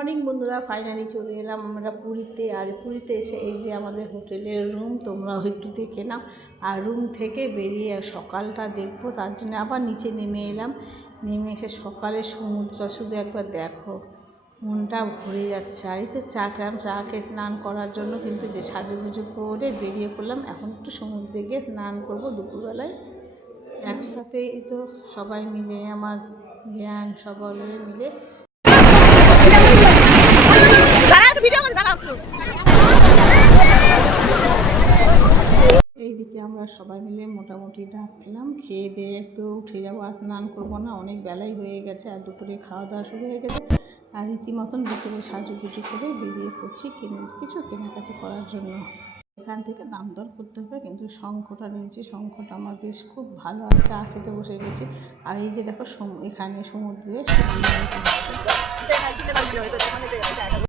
Morning বন্ধুরা, finally চলে এলাম আমরা পুরীতে। আর পুরীতে এসে এই যে আমাদের হোটেলের রুম, তোমরাও একটু দেখে নাও। আর রুম থেকে বেরিয়ে সকালটা দেখবো, তার জন্য আবার নিচে নেমে এলাম। নেমে এসে সকালে সমুদ্রটা শুধু একবার দেখো, মনটা ভরে যাচ্ছে। আর এই তো চা খেলাম, চা খেয়ে স্নান করার জন্য কিন্তু যে সাজুগুজু করে বেরিয়ে পড়লাম। এখন একটু সমুদ্রে গিয়ে স্নান করবো দুপুরবেলায় একসাথে। এই তো সবাই মিলে, আমার গ্যাং সবাই মিলে এইদিকে আমরা সবাই মিলে মোটামুটি ডাব খেলাম। খেয়ে দিয়ে একটু উঠে যাবো, আর স্নান করবো না, অনেক বেলাই হয়ে গেছে। আর দুপুরে খাওয়া দাওয়া শুরু হয়ে গেছে। আর রীতিমতন দুপুরে সাজুগুজু করে বেরিয়ে পড়ছি কিছু কেনাকাটি করার জন্য। এখান থেকে দাম দর করতে হবে, কিন্তু শঙ্খটা নিয়েছি। শঙ্খটা আমার বেশ খুব ভালো। আর চা খেতে বসে গেছি। আর এই যে দেখো এখানে সমুদ্রে